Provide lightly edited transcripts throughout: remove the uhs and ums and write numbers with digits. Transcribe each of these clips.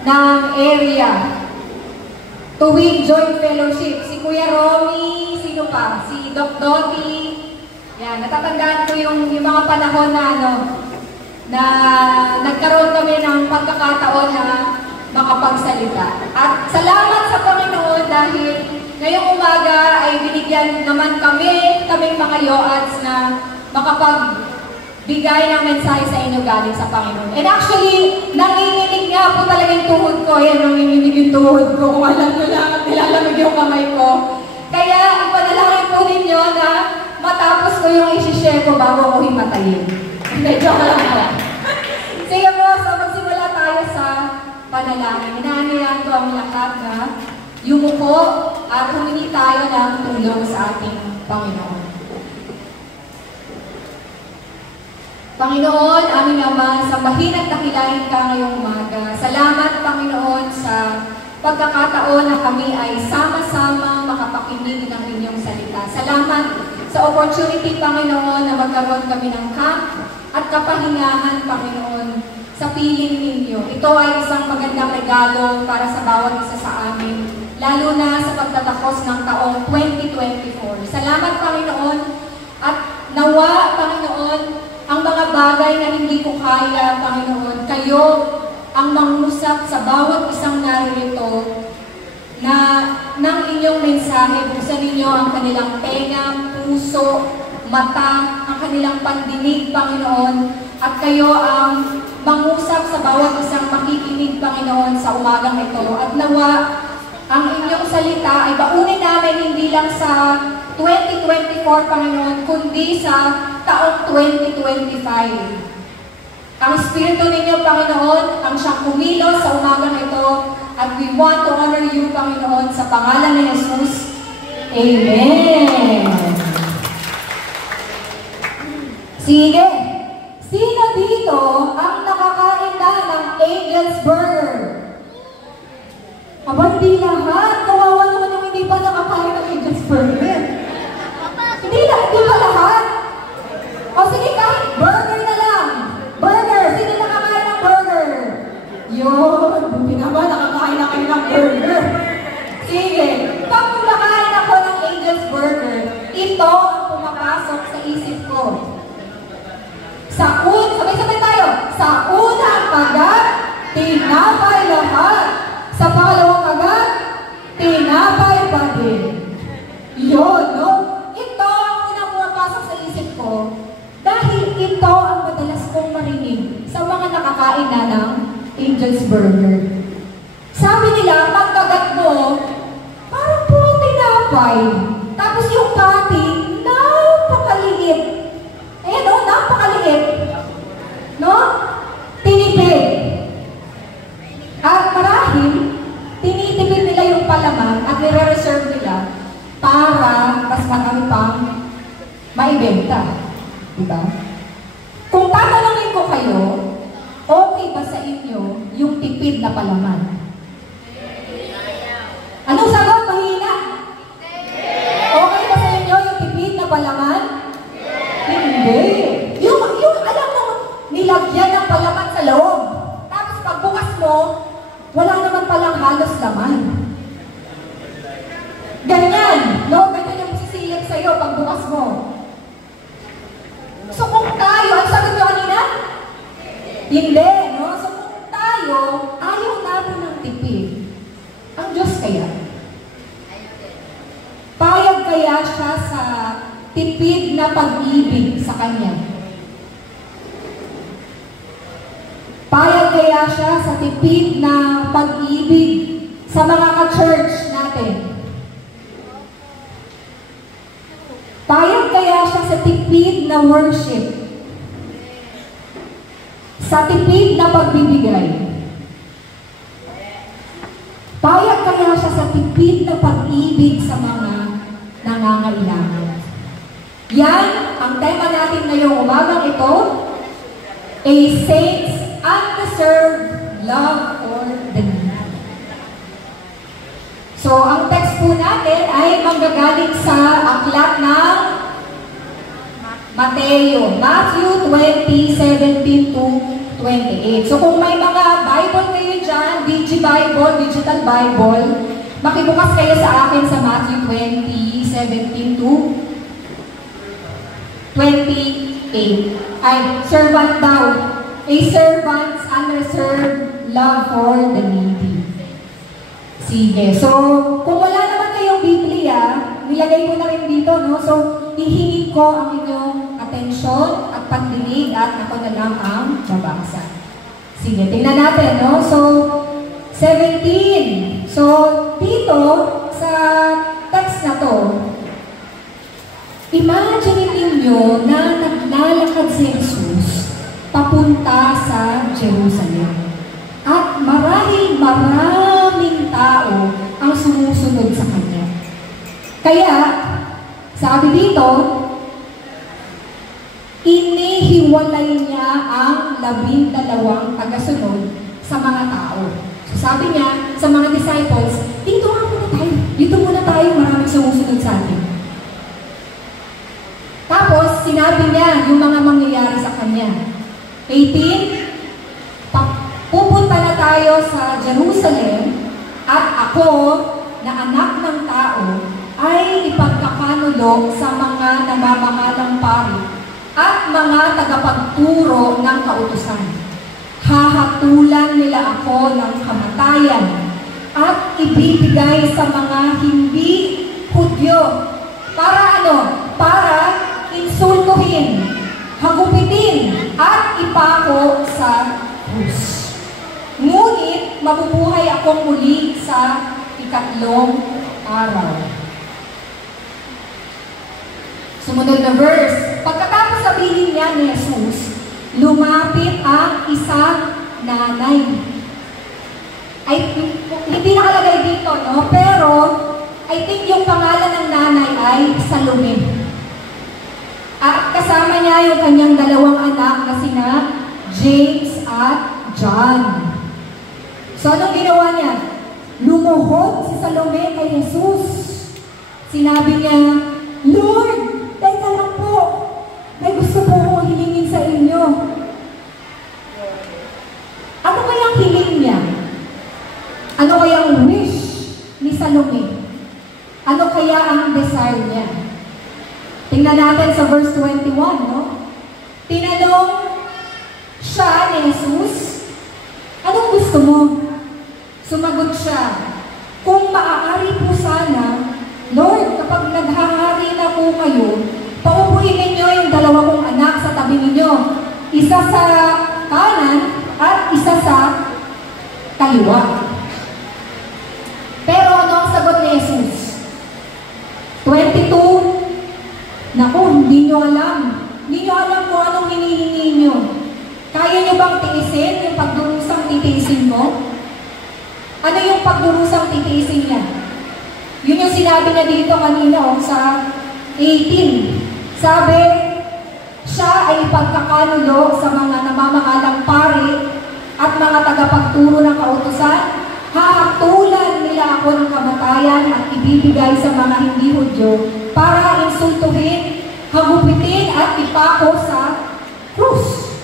ng area tuwing joint fellowship. Si Kuya Romy, sino pa? Si Doc Dottie. Yan, natatandaan ko yung mga panahon na na nagkaroon kami ng pagkakataon na makapagsalita. At salamat sa Panginoon dahil ngayong umaga ay binigyan naman kaming mga yoads na makapagbigay ng mensahe sa inyo galing sa Panginoon. And actually, nanginginig nga po talaga yung tuhod ko. Yan, nanginginig yung tuhod ko. Kung alam nyo lang, nilalamig yung kamay ko. Kaya, ipanalangin po ninyo na matapos ko yung isi-share ko bago ko himatayin. Hindi, joke lang po. Sige po, so magsimula tayo sa panalangin. Inaanayan ko ang lahat na yumuko at humingi tayo ng tulong sa ating Panginoon. Panginoon, aming Ama, sambahin at dakilain ka ngayong umaga. Salamat, Panginoon, sa pagkakataon na kami ay sama-sama makapakinig ng inyong salita. Salamat sa opportunity, Panginoon, na magkaroon kami ng camp at kapahingahan, Panginoon, sa piling ninyo. Ito ay isang magandang regalo para sa bawat isa sa amin, lalo na sa pagtatapos ng taong 2024. Salamat, Panginoon, at nawa, Panginoon, ang mga bagay na hindi ko kaya, Panginoon, kayo ang mangusap sa bawat isang naririto na ng inyong mensahe. Buksan ninyo ang kanilang tenga, puso, mata, ang kanilang pandinig, Panginoon, at kayo ang mangusap sa bawat isang makikinig, Panginoon, sa umagang ito. At nawa, ang inyong salita ay baunin namin hindi lang sa 2024, Panginoon, kundi sa taong 2025. Ang Espiritu ninyo, Panginoon, ang siyang kumilos sa umagang ito, at we want to honor you, Panginoon, sa pangalan ni Jesus. Amen! Sige, sino dito ang nakakain na ng Angel's Burger? Aba, hindi lahat. Kawawa naman yung hindi pa nakakain ng Angel's Burger. Hindi ba lahat? O sige, kahit burger na lang. Burger! Sino nakakain ng burger? Yun! Buti naman, nakakain na kayo ng burger. Sige, pag kumakain ako ng Angel's Burger, ito ang pumapasok sa isip ko. Sabay-sabay tayo. Sa unang kagat, tinapay lahat. Sa pangalawang kagat, tinapay pa din. Yun, no? Ito ang unang pumapasok sa isip ko dahil ito ang madalas kong marinig sa mga nakakain na ng Angel's Burger. Sabi nila, pagkagat mo, parang puro tinapay. Tapos yung patty, napakaliit. Ayan o, napakaliit. No? Tinipid. At marahil, tinitipid nila yung palaman at nire-reserve nila para mas marami pang maibenta. Diba? Kung tatanungin ko kayo, okay ba sa inyo yung tipid na palaman? Anong sagot? Mahina? Okay ba sa inyo yung tipid na palaman? Hindi. Yung alam mo, nilagyan ng palaman sa loob. Tapos pagbukas mo, wala naman palang halos laman. Ganyan, no? Ganyan yung sisilip sa'yo pagbukas mo. So kung tayo, ang sagot nyo kanina? Hindi, no? So kung tayo, ayaw natin ng tipid. Ang Diyos kaya? Payag kaya siya sa tipid na pag-ibig sa Kanya? Payag kaya siya sa tipid na pag-ibig sa mga ka-church natin? Payag kaya siya sa tipid na worship? Sa tipid na pagbibigay? Payag kaya siya sa tipid na pag-ibig sa mga nangangailangan? Yan ang tema natin ngayong umagang ito, a saint's undeserved love for the needy. So, ang text po natin ay manggagaling sa aklat ng Mateo, Matthew 20:17-28. So, kung may mga Bible kayo dyan, digit International Bible, makibukas kayo sa akin sa Matthew 20:17 to 28. Ay, servant daw. A servant's unreserved love for the needy. Sige. So, kung wala naman kayong Biblia, nilagay ko na rin dito, no? So, hihingi ko ang inyong atensyon at pagdinig at ako na lang ang babasa. Sige, tingnan natin, no? So, 17. So, dito, sa text na to, imagine ninyo na naglalakad si Jesus papunta sa Jerusalem. At maraming tao ang sumusunod sa Kanya. Kaya, sabi dito, inihiwalay niya ang 12 tagasunod sa mga tao. So sabi niya sa mga disciples, dito muna tayo, maraming sumusunod sa atin. Tapos, sinabi niya yung mga mangyayari sa Kanya. 18, pupunta na tayo sa Jerusalem at ako na anak ng tao ay ipagkakanulo sa mga namamahalang pari at mga tagapagturo ng kautusan. Hahatulan nila ako ng kamatayan at ibibigay sa mga hindi Hudyo. Para ano? Para insultuhin, hagupitin, at ipako sa krus. Ngunit mabubuhay akong muli sa ikatlong araw. Sumunod na verse. Pagkatapos sabihin niya ni Jesus, lumapit ang isang nanay. Ay, hindi nakalagay dito, no? Pero, I think yung pangalan ng nanay ay Salome. At kasama niya yung kanyang 2 anak na sina James at John. So, anong ginawa niya? Lumuhod si Salome kay Jesus. Sinabi niya, Lord, teka lang po, may gusto po akong hilingin sa inyo. Ano kayang hiling niya? Ano kayang wish ni Salome? Ano kaya ang desire niya? Tingnan natin sa verse 21, no? Tinanong siya ni Jesus, anong gusto mo? Sumagot siya, kung maaari po sana, Lord, kapag naghahari na po kayo, paupuin ninyo yung 2 kong anak sa tabi ninyo. Isa sa kanan at isa sa kaliwa. Pero ano ang sagot ni Jesus? 22, naku, hindi nyo alam. Hindi nyo alam kung anong hinihingi nyo. Kaya nyo bang tiisin yung pagdurusang titiisin mo? Ano yung pagdurusang titiisin niya? Yun yung sinabi niya dito kanina sa 18. Sabi, siya ay ipagkakanulo sa mga namamahalang pari at mga tagapagturo ng kautusan. Hahatulan nila ako ng kamatayan at ibibigay sa mga hindi Hudyo para insultuhin, hagupitin at ipako sa krus.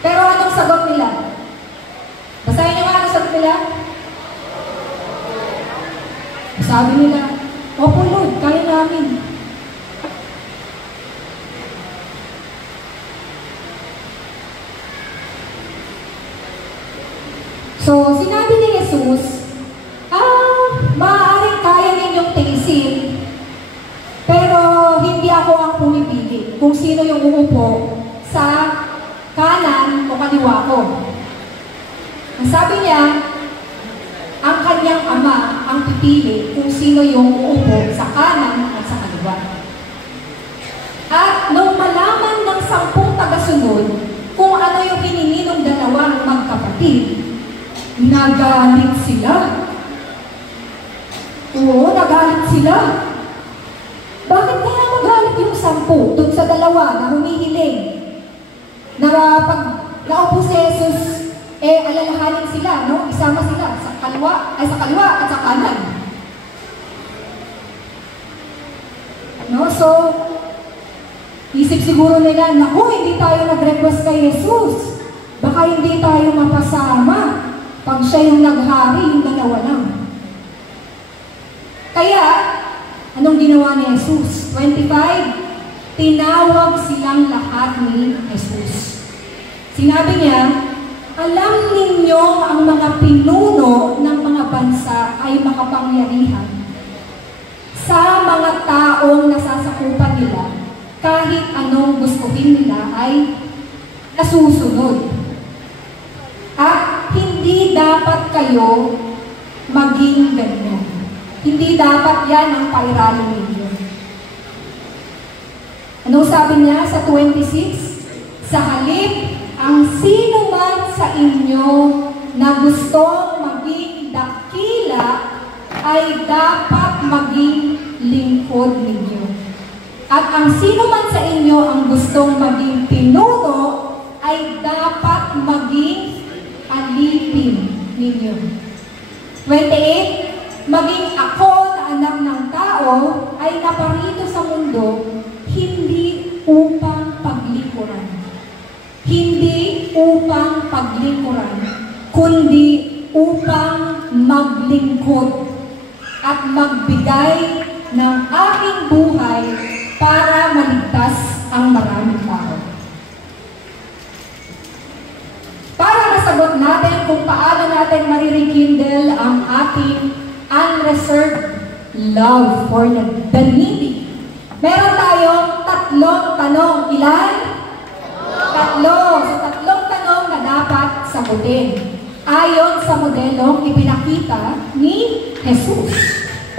Pero anong sagot nila? Basahin niyo nga anong sagot nila? Sabi nila, opo Lord, kaya namin. So, sinabi ni Jesus, maaaring kaya ninyong tiisin, pero hindi ako ang pumipili kung sino yung uupo sa kanan o kaliwa ko. Ang sabi niya, ang kanyang ama ang pipili kung sino yung uupo sa kanan at sa kaliwa. At nung malaman ng 10 tagasunod kung ano yung hiningi ng 2 magkapatid, nagalit sila. Oo, nagalit sila. Bakit kaya magalit yung 10 dun sa 2 na humihiling? Na pag naupo si Jesus, alalahanin sila, no? Isama sila sa kaliwa at sa kanan. No? So, isip siguro nila, naku, hindi tayo nag-request kay Jesus. Baka hindi tayo mapasama pag siya yung naghari ginawa ni Jesus? 25, tinawag silang lahat ni Jesus. Sinabi niya, alam ninyo ang mga pinuno ng mga bansa ay makapangyarihan sa mga taong nasasakupan nila, kahit anong gustuhin nila ay nasusunod. At hindi dapat kayo maging ganyan. Hindi dapat yan ang pairalin ninyo. Anong sabi niya sa 26? Sa halip, ang sino man sa inyo na gustong maging dakila ay dapat maging lingkod ninyo. At ang sino man sa inyo ang gustong maging pinuno ay dapat maging alipin ninyo. 28, maging ako na anak ng tao ay naparito sa mundo hindi upang paglikuran. Hindi upang paglikuran, kundi upang maglingkod at magbigay ng aking buhay para maligtas ang maraming tao. Para masagot natin kung paano natin marirekindle ang ating unreserved love for the needy, meron tayong tatlong tanong. Ilan? Tatlo. So, tatlong tanong na dapat sagutin ayon sa modelong ipinakita ni Jesus.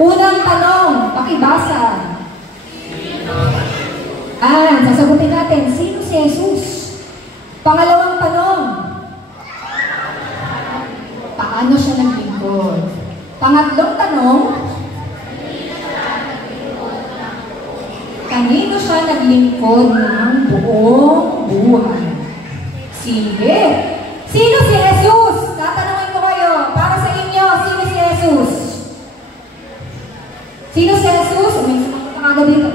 Unang tanong, pakibasa. Sasagutin natin, sino si Jesus? Pangalawang tanong, paano siya naglingkod? Pangatlong tanong, kanino siya naglingkod ng buong buhay? Sige. Sino si Jesus? Tatanungin ko kayo. Para sa inyo, sino si Jesus? Sino si Jesus? May sumagot ka agad dito.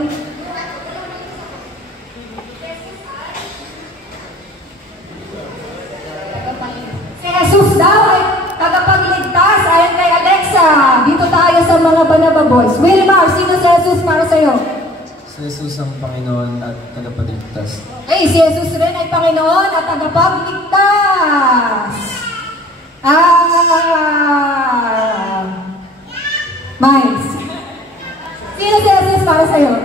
Si Jesus daw ay tagapagligtas ayon kay Alexa. Dito tayo sa mga Banaba Boys. Wilmar, sino si Jesus para sa iyo? Si Jesus ang Panginoon at tagapagligtas. Okay, si Jesus rin ay Panginoon at tagapagligtas. Miles. Sino si Jesus para sa'yo?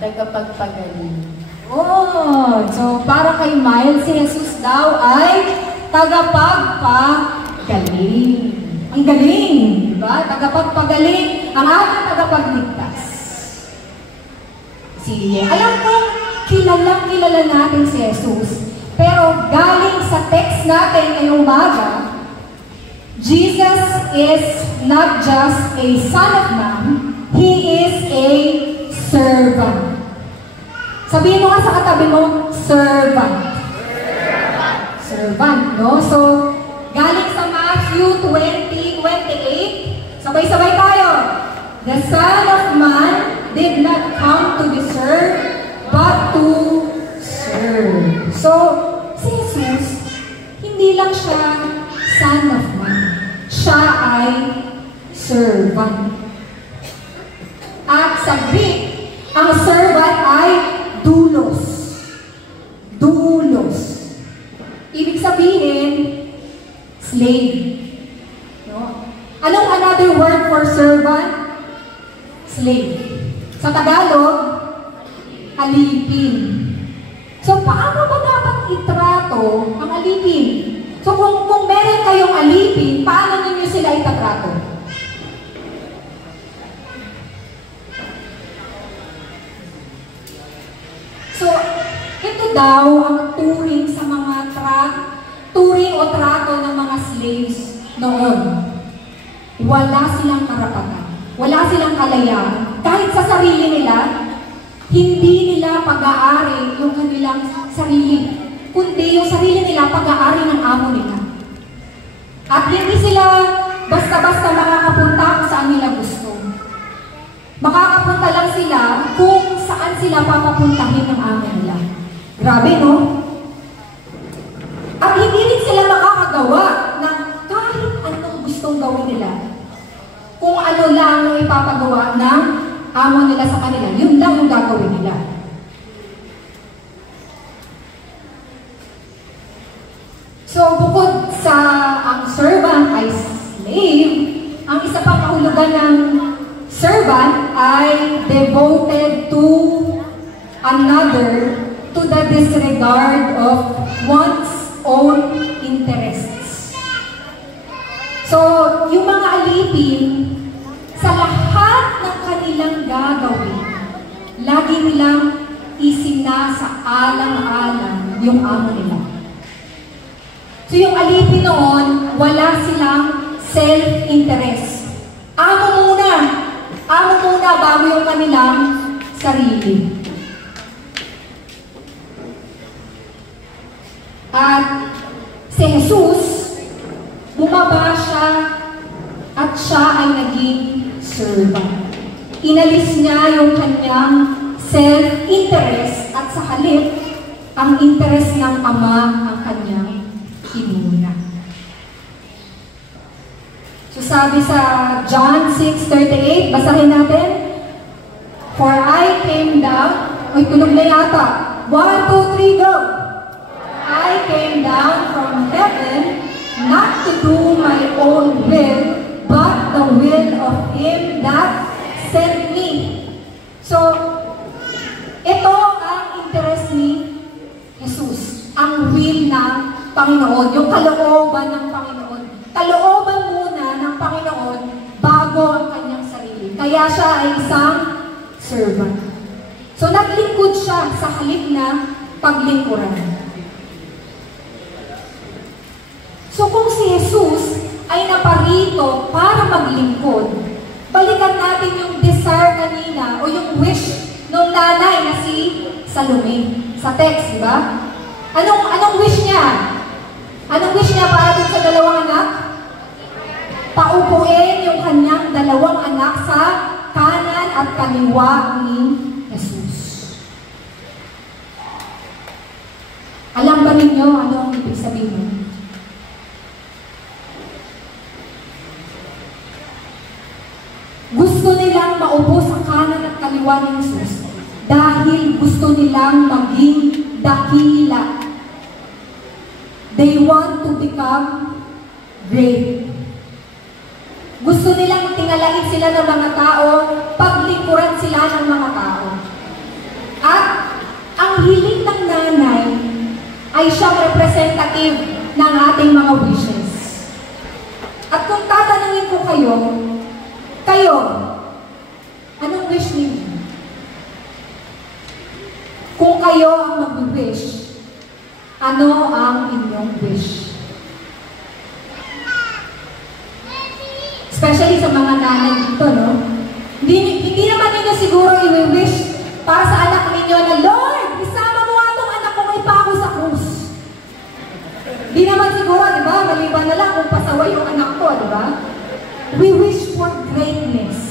Tagapagpagaling. Oh, so para kay Miles, si Jesus daw ay tagapagpagaling. Ang galing, di ba? Tagapagpagaling, ang ating tagapagligtas. Sige. Alam ko, kilala natin si Jesus. Pero galing sa text natin ngayong umaga, Jesus is not just a son of man, He is a servant. Sabihin mo nga sa katabi mo, servant. Servant, no? So, galing sa Matthew 20:28, sabay-sabay tayo. The Son of Man did not come to be served, but to serve. So, si Jesus, hindi lang siya Son of Man. Siya ay servant. At sa Greek, ang servant ay doulos. Doulos. Ibig sabihin, slave. No? Anong another word for servant? Slave. Sa Tagalog, alipin. So, paano ba dapat itrato ang alipin? So, kung meron kayong alipin, paano ninyo sila itatrato? So, ito daw ang turing sa mga turing o trato ng mga slaves noon. Wala silang karapatan. Wala silang kalayaan. Kahit sa sarili nila, hindi nila pag-aari yung kanilang sarili, kundi yung sarili nila pag-aari ng amo nila. At hindi sila basta-basta makakapunta kung saan nila gusto. Makakapunta lang sila kung saan sila papapuntahin ng amo nila. Grabe, no? At hindi rin sila makakagawa ng kahit anong gustong gawin nila. Kung ano lang yung ipapagawa ng So, bukod sa ang servant ay slave, ang isa pang kahulugan ng servant ay devoted to another to the disregard of one's own interests. So, yung mga alipin, sa lahat ng kanilang gagawin, lagi nilang isinasaalang-alang yung amo nila. So, yung alipin noon, wala silang self-interest. Amo muna bago yung kanilang sarili. At si Jesus, bumaba siya at siya ay naging servant. Inalis niya yung kanyang self-interest at sa halip, ang interest ng Ama ang kanyang inuna. So sabi sa John 6:38, basahin natin. For I came down, tunog na yata. 1, 2, 3, go! I came down from heaven not to do my own will, but the will of Him that sent me. So, ito ang interest ni Jesus. Ang will ng Panginoon, yung kalooban ng Panginoon. Kalooban muna ng Panginoon bago ang kanyang sarili. Kaya siya ay isang servant. So, naglingkod siya sa halip na paglingkuran. So kung si Jesus ay naparito para maglingkod, balikan natin yung desire kanina o yung wish ng nanay na si Salome sa text, di ba? Anong wish niya? Anong wish niya para dun sa dalawang anak? Paupuin yung kanyang dalawang anak sa kanan at kaliwa ni Jesus. Alam ba ninyo ano ang ibig sabihin? Gusto nilang maupo sa kanan at kaliwa ni Jesus dahil gusto nilang maging dakila. They want to become great. Gusto nilang tingalain sila ng mga tao, paglingkuran sila ng mga tao. At ang hiling ng nanay ay siyang representative ng ating mga wishes. At kung tatanungin ko kayo, anong wish niyo? Kung kayo ang mag-wish, ano ang inyong wish? Especially sa mga nanay dito, no? Hindi naman ninyo siguro i-wish para sa anak ninyo na, Lord, isama mo nga itong anak ko may pako sa krus. Hindi naman siguro, di ba? Maliban na lang kung pasaway yung anak ko, di ba? We wish for greatness.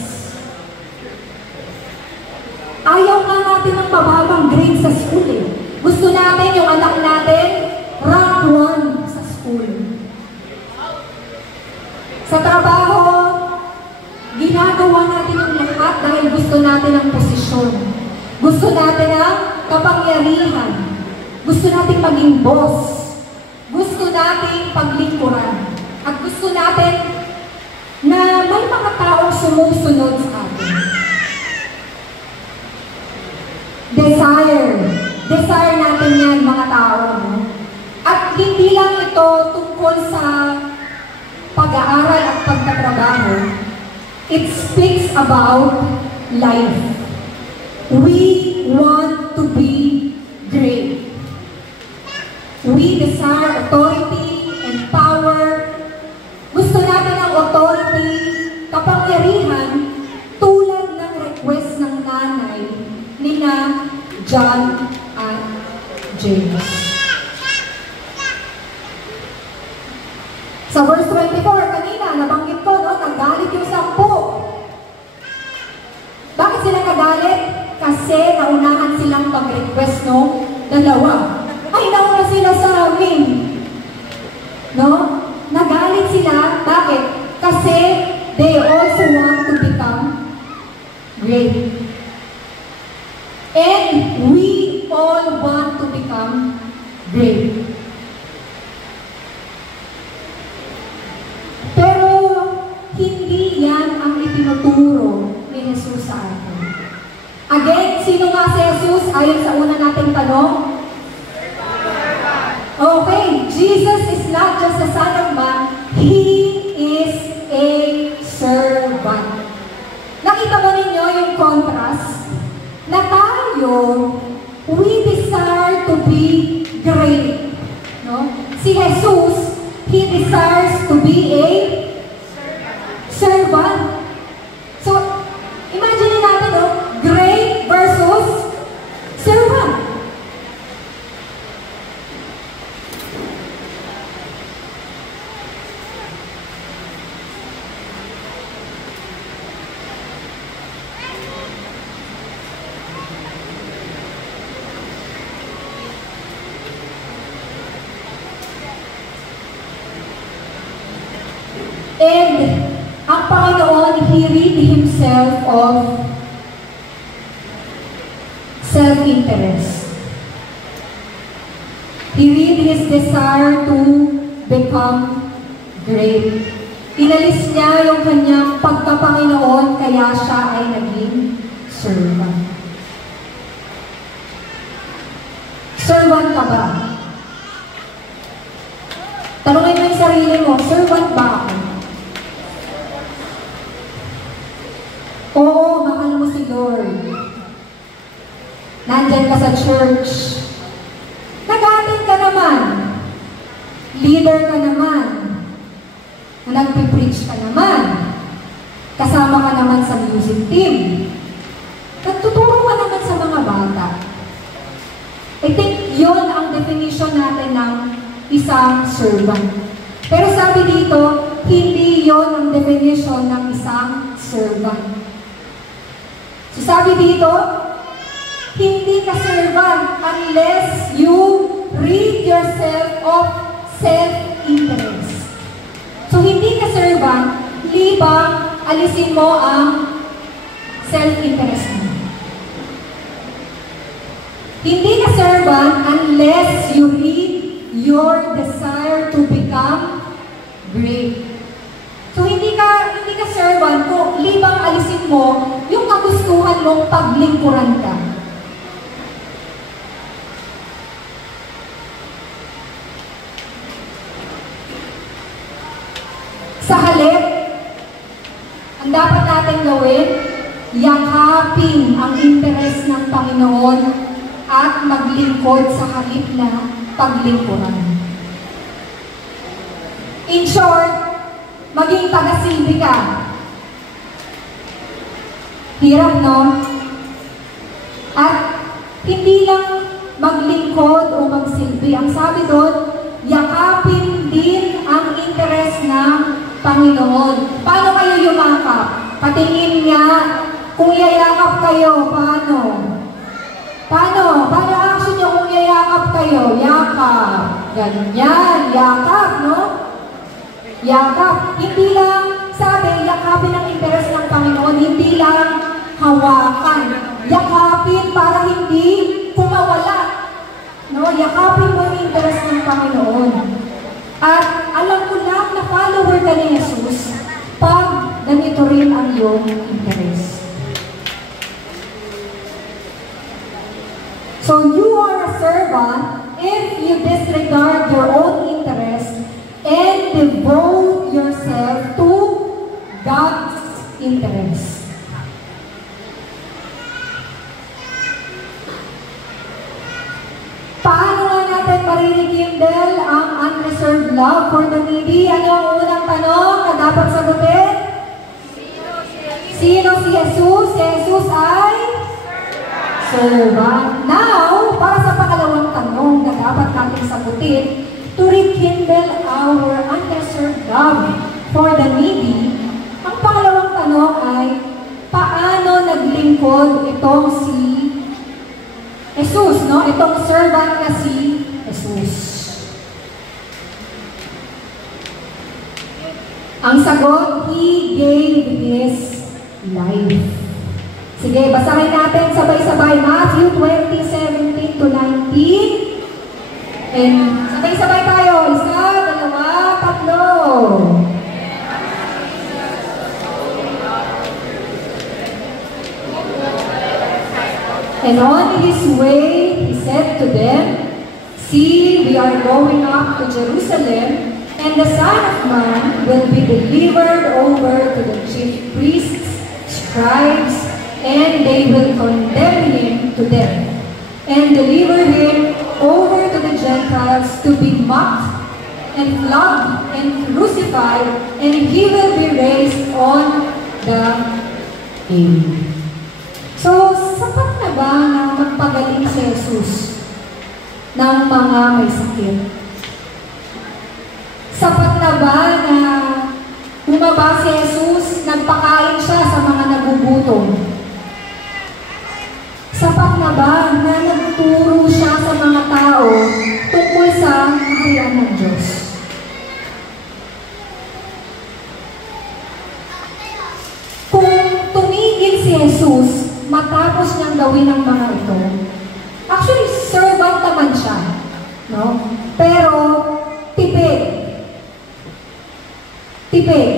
Ayaw nga natin ng mababang grade sa school eh. Gusto natin yung anak natin rank 1 sa school. Sa trabaho, ginagawa natin ang lahat dahil gusto natin ang posisyon. Gusto natin ang kapangyarihan. Gusto natin maging boss. Gusto natin paglingkuran. At gusto natin na may mga taong sumusunod sa atin. Desire natin yan, mga tao. No? At hindi lang ito tungkol sa pag-aaral at pagtatrabaho. It speaks about life. We want to be great. We desire authority and power. Gusto natin ang authority, kapangyarihan, tulad ng request ng nanay nina John at James. Sa verse 24, kanina, nabanggit ko, no, nagalit yung 10. Bakit sila nagalit? Kasi naunahan silang mag-request ng 2. Ay, nauna sila sa amin. No? Nagalit sila. Bakit? Kasi they also want to become great. And we all want to become great. sa atin. Again, sino nga si Jesus ayon sa una nating tanong? Okay, Jesus is not just a son of man, He is a servant. Nakita ba ninyo yung contrast? Na tayo, we desire to be great. No? Si Jesus, He desires to be a servant. So, imagine natin, no? Great versus servant. And ang Panginoon, He rid Himself of self-interest. He rid His desire to become great. Inalis niya yung kanyang pagkapanginoon, kaya siya ay naging servant. Servant ka ba? Tanungin mo yung sarili mo, servant ba ako? Oo, mahal mo si Lord. Nandyan ka sa church. Nag-attend ka naman. Leader ka naman. Nagpipreach ka naman. Kasama ka naman sa music team. Nagtuturo ka naman sa mga bata. I think yun ang definition natin ng isang servant. Pero sabi dito, hindi yun ang definition ng isang servant. So sabi dito, hindi ka servant unless you rid yourself of self-interest. So hindi ka servant, libang alisin mo ang self-interest mo. Hindi ka servant unless you rid your desire to become great. So hindi ka servant kung libang alisin mo yung kagustuhan mong paglingkuran ka. Sa halip, ang dapat natin gawin, yakapin ang interes ng Panginoon at maglingkod sa halip na paglingkuran. In short, maging taga-silbi ka. Hirap, no? At hindi lang maglingkod o magsilbi. Ang sabi doon, yakapin din ang interes ng Panginoon. Paano kayo yumakap? Patingin nga, kung yayakap kayo, paano? Paano? Paano action nyo kung yayakap kayo? Yakap. Ganyan, yakap, no? Yakap. Hindi lang, sabi, yakapin ang interes ng Panginoon, hindi lang hawakan. Yakapin para hindi kumawala. No? Yakapin mo ang interes ng Panginoon. At alam ko lang na follower ka ni Jesus pag ganito rin ang iyong interes. So you are a servant if you disregard your own interest and devote yourself to God's interest. Paano nga natin marirekindle ang unreserved love for the needy? Ano ang unang tanong na dapat sagutin? Sino si Jesus? Si Jesus ay servant. Now, para sa pangalawang tanong na dapat natin sagutin, to rekindle our unreserved love for the needy, ang pangalawang tanong ay, paano naglingkod itong si Jesus, no? Itong servant na si Jesus. Ang sagot, He gave His life. Sige, basahin natin sabay-sabay Matthew 20:17 to 19. And sabay-sabay tayo. Isa, dalawa, tatlo. And on his way, he said to them, "See, we are going up to Jerusalem, and the Son of Man will be delivered over to the chief priests, scribes, and they will condemn him to death, and deliver him over to the Gentiles to be mocked, and flogged, and crucified, and he will be raised on the day." So, sapat na ba na magpagaling si Jesus ng mga may sakit? Sapat na ba na bumaba si Jesus, nagpakain siya sa mga nagugutom? Sapat na ba na nagturo siya sa mga tao tungkol sa kaharian ng Diyos? Kung tumigil si Jesus matapos niyang gawin ang mga ito, actually, servant naman siya, no? Pero, tipid. Tipid.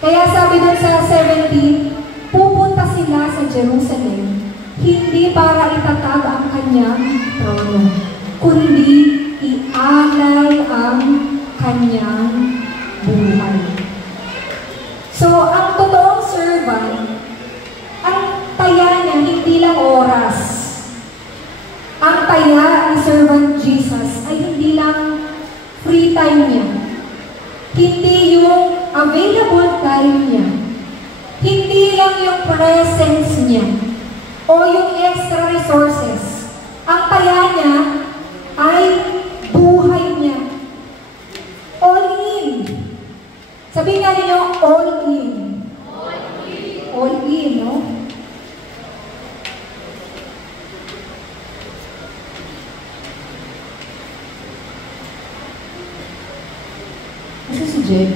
Kaya sabi dun sa 17, pupunta sila sa Jerusalem, hindi para itatag ang kanyang trono, kundi ialay ang kanyang buhay. So, ang totoong servant, ang taya niya hindi lang oras. Ang taya ni Servant Jesus ay hindi lang free time niya. Hindi yung available time niya. Hindi lang yung presence niya o yung extra resources. Ang taya niya ay buhay niya. All in. Sabihin nga ninyo, all in. All in, no? Kasi si Jen.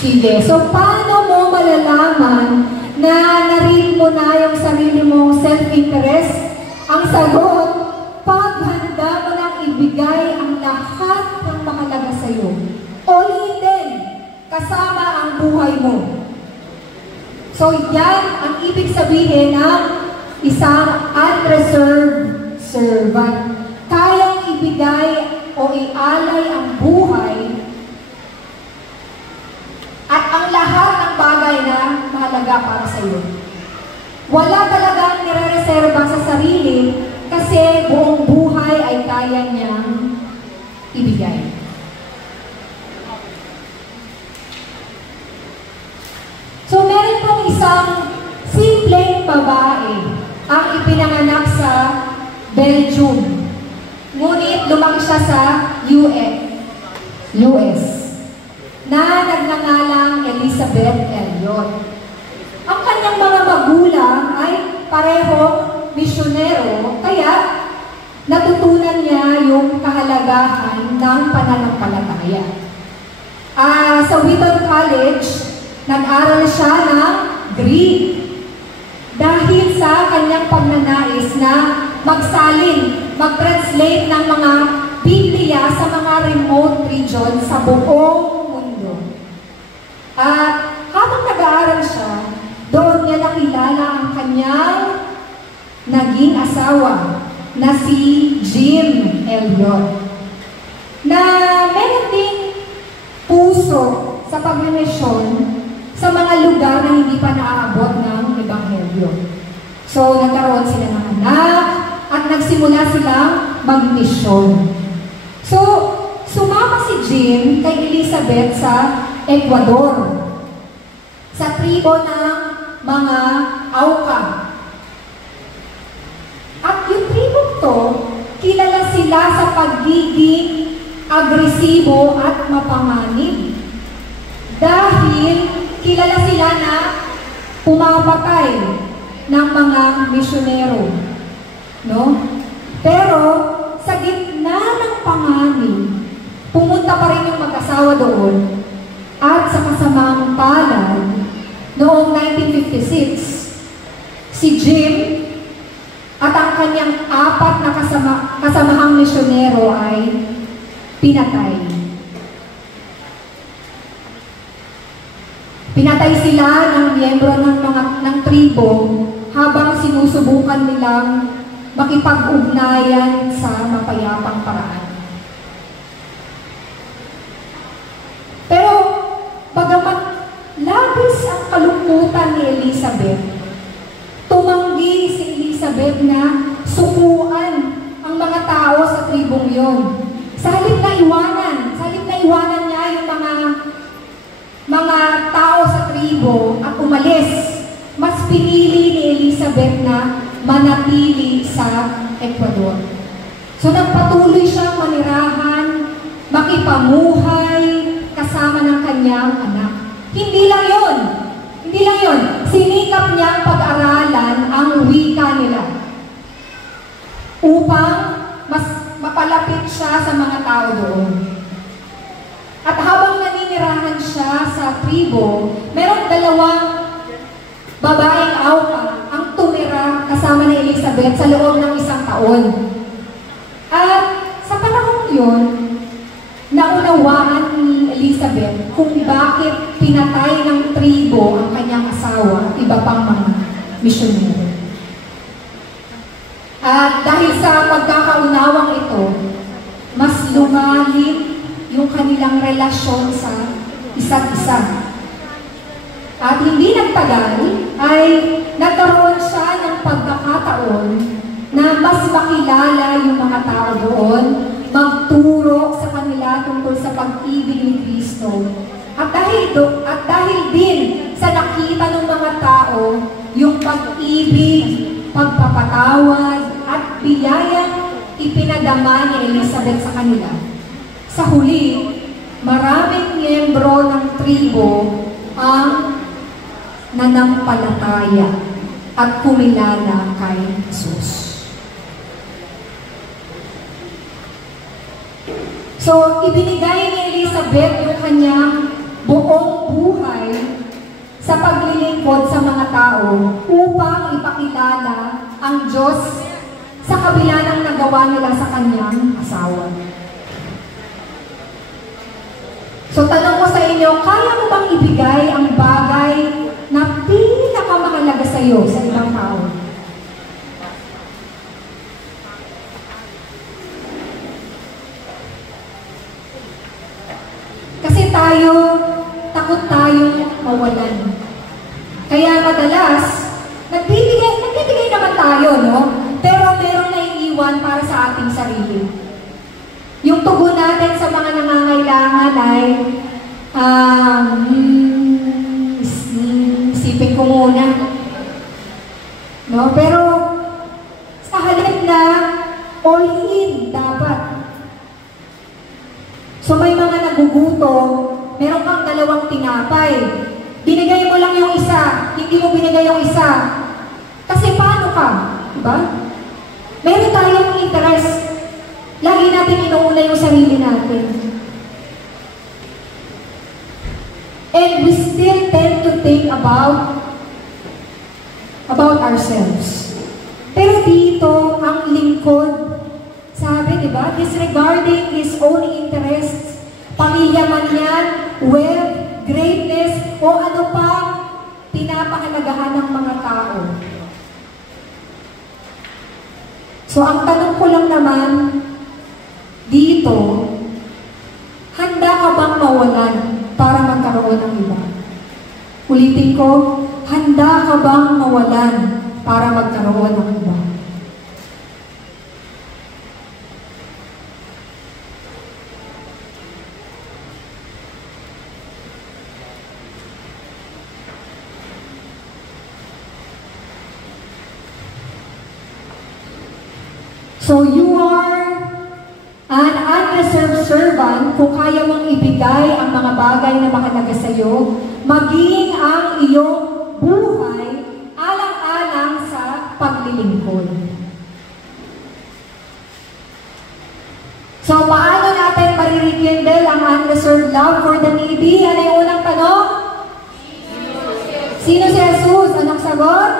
Sige, so paano mo malalaman na narin mo na yung sarili mong self-interest? Ang sagot, paghanda mo nang ibigay ang lahat ng mahalaga sa iyo. All in din, kasama ang buhay mo. So yan ang ibig sabihin ng isang unreserved servant. Kayang ibigay o ialay ang buhay at ang lahat ng bagay na mahalaga para sa iyo. Wala talagang nire-reserva sa sarili kasi buong buhay ay kaya niyang ibigay. So meron pong isang simpleng babae ang ipinanganak sa Belgium. Ngunit lumaki siya sa US. Na nagngangalang Elizabeth Elliot. Ang kanyang mga magulang ay parehong misyonero, kaya natutunan niya yung kahalagahan ng pananampalataya. Sa Wheaton College, nag-aral siya ng Greek dahil sa kanyang pagnanais na magsalin, mag-translate ng mga Biblia sa mga remote region sa buong at habang nag-aaral siya, doon niya nakilala ang kanyang naging asawa na si Jim Elliot, na meron ding puso sa pagmimisyon sa mga lugar na hindi pa naaabot ng Ebanghelyo. So, nagkaroon sila ng anak at nagsimula silang magmisyon. So, sumama si Jim kay Elizabeth sa Ecuador, sa tribo ng mga Auca. At yung tribo to, kilala sila sa pagiging agresibo at mapanganib. Dahil kilala sila na pumapatay ng mga misyonero. No? Pero sa gitna ng panganib, pumunta pa rin yung mag-asawa doon at sa kasamang palad, noong 1956, si Jim at ang kanyang 4 na kasamahang misyonero ay pinatay. Pinatay sila ng miyembro ng tribo habang sinusubukan nilang makipag-ugnayan sa mapayapang paraan. Pero bagamat labis ang kalungkutan ni Elizabeth, tumanggi si Elizabeth na sukuan ang mga tao sa tribong yon. Sa halip na iwanan niya yung mga tao sa tribo at umalis, mas pinili ni Elizabeth na manatili sa Ecuador. So nagpatuloy siyang manirahan, makipamuhay kasama ng kanyang anak. Hindi lang yun. Sinikap niyang pag-aralan ang wika nila upang mas mapalapit siya sa mga tao doon. At habang naninirahan siya sa tribo, merong 2 babaeng awka ang tumira kasama ni Elizabeth sa loob ng 1 taon. At sa panahon yun, naunawaan ni Elizabeth kung bakit pinatay ng tribo ang kanyang asawa at iba pang mga misyonero. At dahil sa pagkakaunawang ito, mas lumalim yung kanilang relasyon sa isa't isa. At hindi nagtagal ay nagkaroon siya ng pagkakataon na mas makilala yung mga tao doon, magturo sa kanila tungkol sa pag-ibig ni Kristo. At dahil din sa nakita ng mga tao yung pag-ibig, pagpapatawad at biyayang ipinadama ni Elizabeth sa kanila. Sa huli, maraming miyembro ng tribo ang nanampalataya at kumilala kay Jesus. So, ibinigay ni Elizabeth yung kanyang buong buhay sa paglilingkod sa mga tao upang ipakilala ang Diyos sa kabila ng nagawa nila sa kanyang asawa. So, tanong ko sa inyo, kaya mo bang ibigay ang bagay na pinakamahalaga sa iyo sa ibang tao? Kasi takot tayong mawalan. Kaya madalas, nagbibigay naman tayo, no? Pero merong naiiwan para sa ating sarili. Yung tugon natin sa mga nangangailangan ay, isipin ko muna. No? Pero, sa halip na, all in dapat. So may mga nagugutom, meron kang 2 tinapay. Binigay mo lang yung isa, hindi mo binigay yung isa. Kasi paano ka? Diba? Meron tayong interest. Lagi natin inuuna yung sarili natin. And we still tend to think about ourselves. Pero dito, ang lingkod, sabi, diba, disregarding his own interests, pamilya man yan, wealth, greatness, o ano pa, pinapahalagahan ng mga tao. So, ang tanong ko lang naman, dito, handa ka bang mawalan para magkaroon ng iba? Ulitin ko, handa ka bang mawalan para magkaroon ng iba? So you are an unreserved servant servant, kung kaya mong ibigay ang mga bagay na mahalaga sa iyo, maging ang iyong buhay alang-alang sa paglilingkod. So, paano natin marirekindle ang unreserved love for the needy? Ano yung unang tanong? Sino si Jesus? Anong sagot?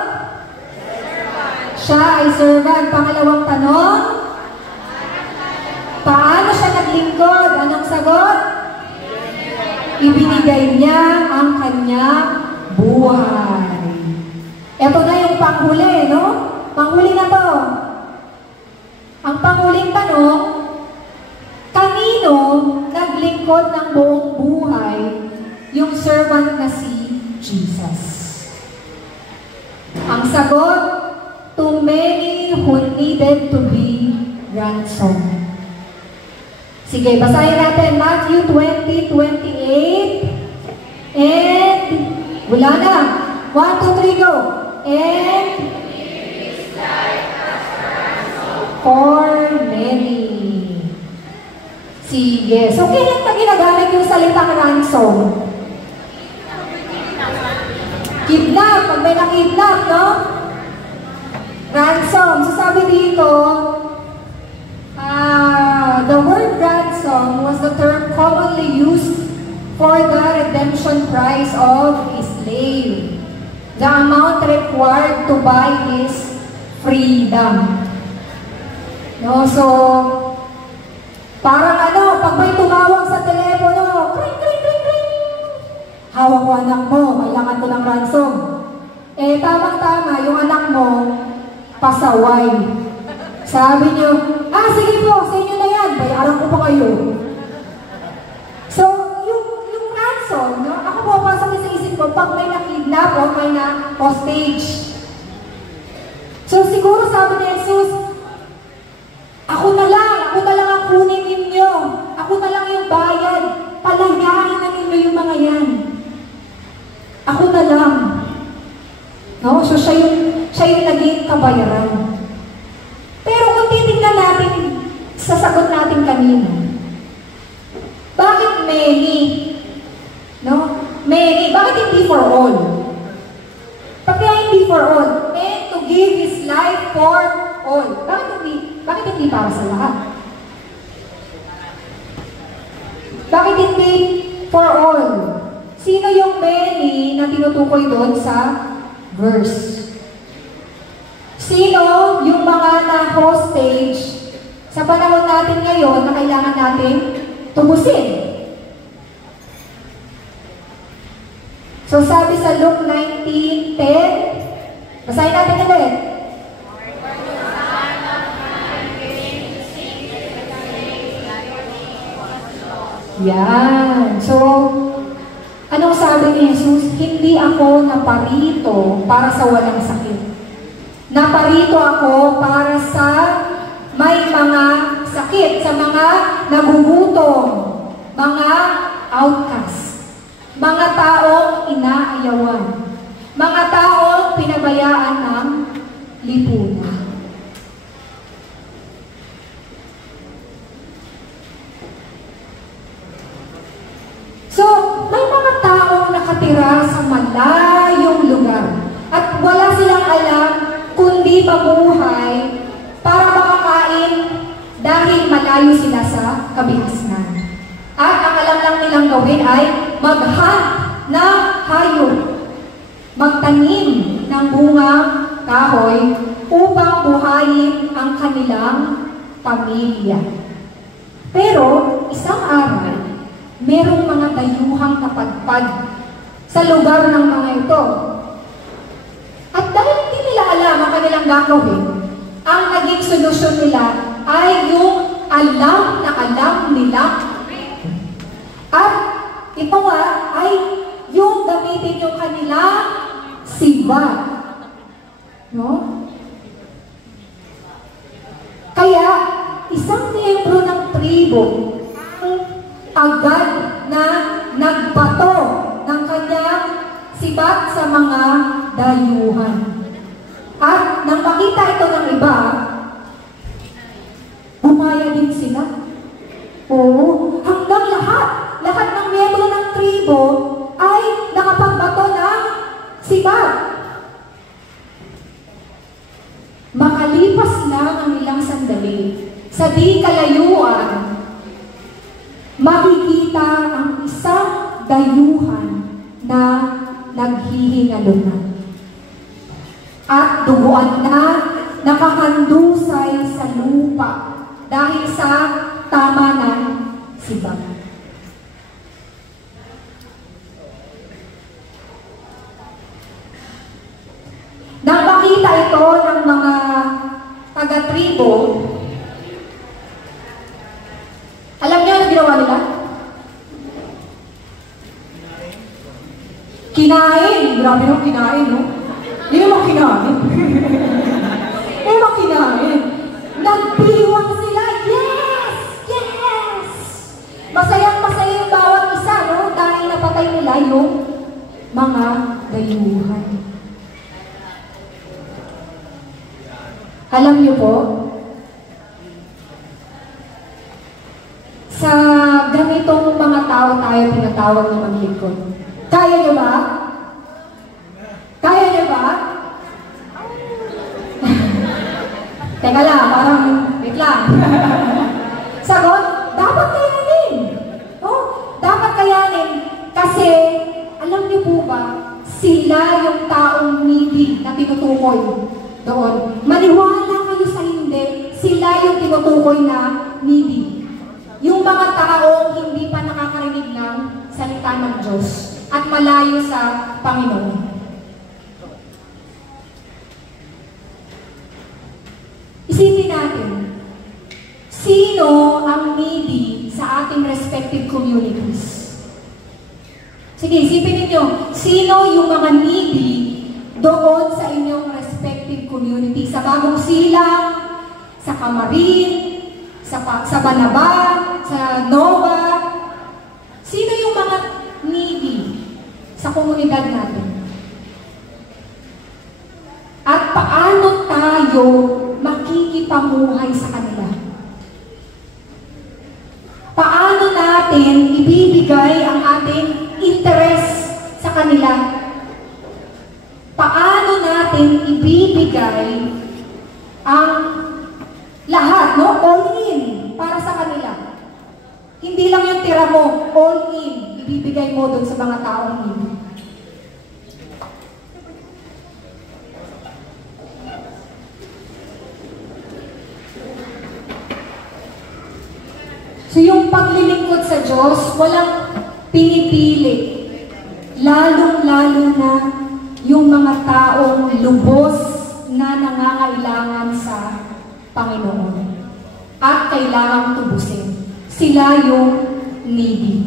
Siya ay servant. Pangalawang tanong? Paano siya naglingkod? Anong sagot? Ibinigay niya ang kanyang buhay. Ito na yung panghuli, no? Panghuli na to. Ang panghuling tanong, kanino naglingkod ng buong buhay yung servant na si Jesus? Ang sagot, to many who needed to be ransomed. Sige, basahin natin Matthew 20:28. And, wala na. 1, 2, 3, go. And, for many. Sige. So, kailan na ginagamit yung salitang ransom? Kidnap. Pag may nakidnap, no? Ransom. So, sabi dito, the word ransom was the term commonly used for the redemption price of a slave. The amount required to buy his freedom. No, so, parang pag may tumawag sa telepono, kring, kring, kring, kring. Hawak ko anak mo, kailangan ko ng ransom. Tamang-tama, yung anak mo, pasaway. Sabi niyo, sige po, sa inyo na yan, bayaran ko pa kayo. So, yung ransom, no? Ako po, pasok sa isip ko, pag may nakidnap o may na hostage. So, siguro sabi ni Jesus, ako na lang ang kunin ninyo. Ako na lang yung bayad. Palagayin na ninyo yung mga yan. Ako na lang. No? So, siya yung naging kabayaran. Pero kung titignan natin sa sagot natin kanina, bakit many? No? Many. Bakit hindi for all? Bakit hindi for all? And to give His life for all. Bakit hindi para sa lahat? Bakit hindi for all? Sino yung many na tinutukoy doon sa verse? Sino yung mga na-hostage sa panahon natin ngayon na kailangan natin tubusin? So sabi sa Luke 19:10, basahin natin ulit. Yan. So, anong sabi ni Jesus? Hindi ako naparito para sa walang sakit. Naparito ako para sa may mga sakit, sa mga nagugutom, mga outcast, mga taong inaayawan, mga taong pinabayaan ng lipunan. So, may mga taong nakatira sa malayong lugar at wala silang alam kundi mabuhay para makakain dahil malayo sila sa kabihasnan. At ang alam lang nilang gawin ay maghunt ng hayop, magtanim ng bungang kahoy upang buhayin ang kanilang pamilya. Pero isang araw, merong mga dayuhang napadpad sa lugar ng mga ito. At dahil hindi nila alam ang kanilang gagawin, ang naging solusyon nila ay yung alam na alam nila. At ito nga ay yung gamitin yung kanilang sibat. No? Kaya, isang miyembro ng tribo agad na nagbato ng kanyang sibat sa mga dayuhan. At nang makita ito ng iba, bumaya din sila. Oo, hanggang lahat ng miyembro ng tribo ay nakapagbato ng sibag. Makalipas lang ang ilang sandali, sa di kalayuan, makikita ang isang dayuhan na naghihingalo na. At duguan na nakahandusay sa lupa dahil sa tama ng sibag. Nang makita ito ng mga taga-tribo, alam niyo ano ginawa nila? Kinain! Grabe nung kinain, no? Hindi naman kinain. Hindi naman kinain. Nagdiwang sila. Yes! Yes! Masayang-masaya yung bawat isa, no? Dahil napatay nila yung mga dayuhan. Alam niyo po, sa ganitong mga tao tayo tinatawag na maglingkod. Kaya niyo ba? Kaya niyo ba? Teka lang, parang, wait lang. Sagot, dapat kayanin. Oh, dapat kayanin. Kasi, alam niyo po ba, sila yung taong needy na tinutukoy doon. Maniwala kayo sa hindi, sila yung tinutukoy na needy. Yung mga taong hindi pa nakakarinig ng salita ng Diyos at malayo sa Panginoon. Isipin natin, sino ang needy sa ating respective communities? Sige, isipin ninyo, sino yung mga needy doon sa inyong respective community? Sa Bagong Silang, sa Camarin, sa Banaba, sa Nova. Sino yung mga needy sa komunidad natin? At paano tayo makikipamuhay sa kanila? Paano natin ibibigay ang ating interest sa kanila? Paano natin ibibigay ang lahat, no? All in para sa kanila. Hindi lang yung tira mo, all in, ibibigay mo doon sa mga taong hindi. So yung paglilingkod sa Diyos, walang pinipili. Lalong-lalo na yung mga taong lubos na nangangailangan sa Panginoon at kailangang tubusin. Sila yung needy.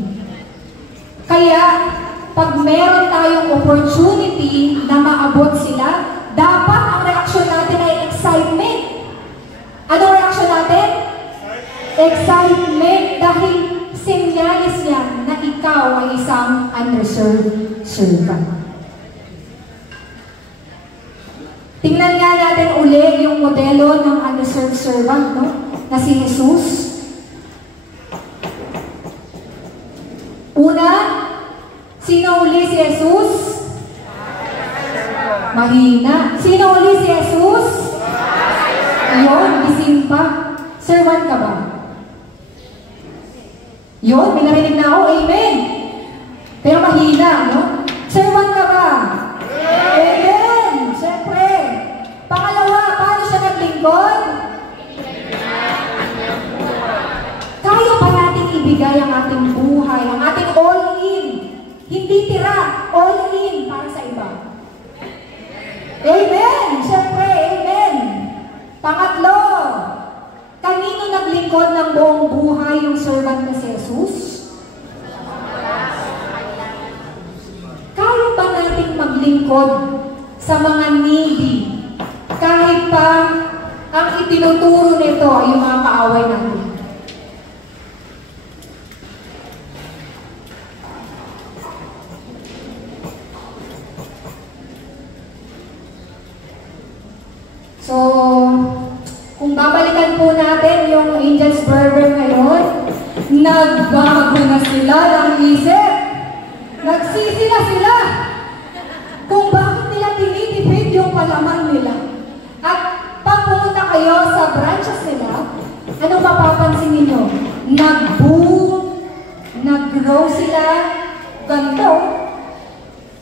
Kaya, pag meron tayong opportunity na maabot sila, dapat ang reaksyon natin ay excitement. Anong reaksyon natin? Excitement, dahil sinyalis yan na ikaw ay isang unreserved servant. Tingnan nga natin uli yung modelo ng unreserved servant, no? Na si Jesus. Una, sino uli si Jesus? Mahina. Sino uli si Jesus? Yun, gising pa. Servant ka ba? Yun, may narinig na ako. Amen. Pero mahina, no? Servant ka ba? Amen. Siyempre. Pangalawa, paano siya naglingkod? Kaya pa natin ibigay ang ating buhay, ang ating all-in. Hindi tira, all-in para sa iba. Amen! Siyempre, amen! Pangatlo, kanino naglingkod ng buong buhay yung servant na si Jesus? Kaya ba nating maglingkod sa mga needy kahit pa ang itinuturo nito ay yung mga kaaway natin? So, kung babalikan po natin yung Angel's Burger ngayon, Nagbago na sila ng isip. Nagsisi na sila kung bakit nila tinitipid yung palaman nila. At pag pumunta kayo sa branches nila, ano mapapansin ninyo? Nag-boom, nag-grow sila, ganito.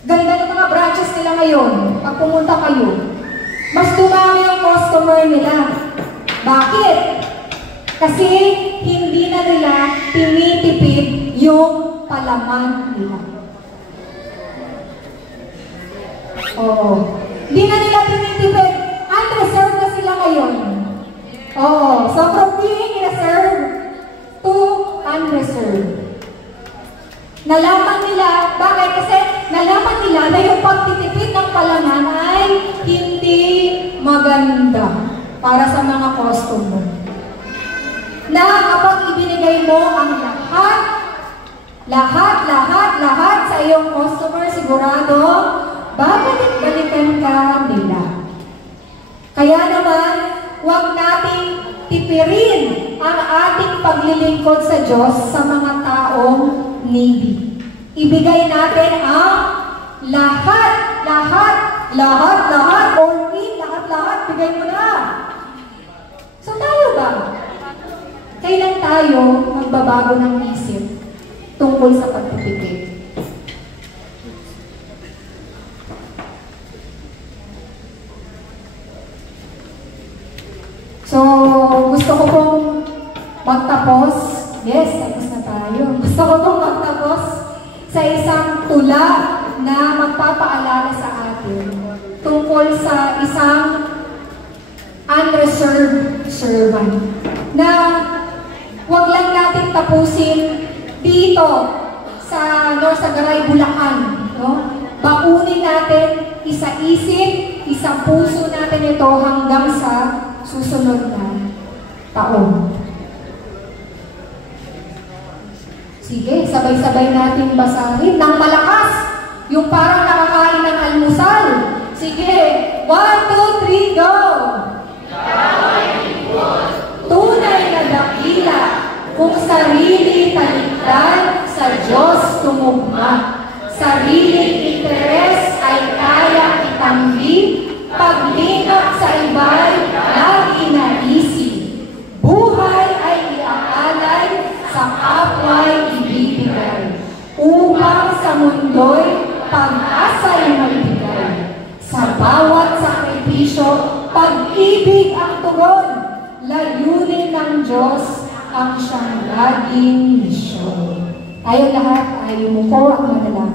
Ganda ng mga branches nila ngayon. Pag pumunta kayo, mas dumami yung customer nila. Bakit? Kasi hindi na nila tinitipid yung palaman nila. Oo. Hindi na nila tinitipid. Unreserved na sila ngayon. Oo. So from being reserved to unreserved. Nalaman nila, bakit? Kasi nalaman nila na yung pagtitipid ng palaman ay hindi maganda para sa mga customer. Na kapag ibinigay mo ang lahat sa iyong customer, sigurado, babalik-balikan ka nila. Kaya naman, huwag nating tipirin ang ating paglilingkod sa Diyos sa mga taong needy. Ibigay natin ang lahat, or in, lahat, bigay mo na. So tayo ba? Kailan tayo magbabago ng isip tungkol sa pagtitipid? So, gusto ko pong magtapos. Yes, tapos na tayo. Gusto ko pong magtapos sa isang tula na magpapaalala sa atin tungkol sa isang unreserved servant na huwag lang natin tapusin dito sa Norsagaray, Bulacan. No? Baunin natin, isa-isip, isa-puso natin ito hanggang sa susunod na taon. Sige, sabay-sabay natin basahin ng malakas. Yung parang nakakain ng almusal. Sige, 1, 2, 3, go! Tunay na dakila kung sarili talikdan sa Diyos tumugma. Sariling interes ay kaya itanggi, paglingap sa iba'y lagi naisip. Buhay ay iaalay, sa kapwa'y ibibigay. Upang sa mundo'y pag-asa'y magbigay. Sa bawat sakripisyo, pag-ibig ang tugon. Layunin ng Diyos ang siyang laging misyon. Tayo lahat ay yumuko ang manalangin.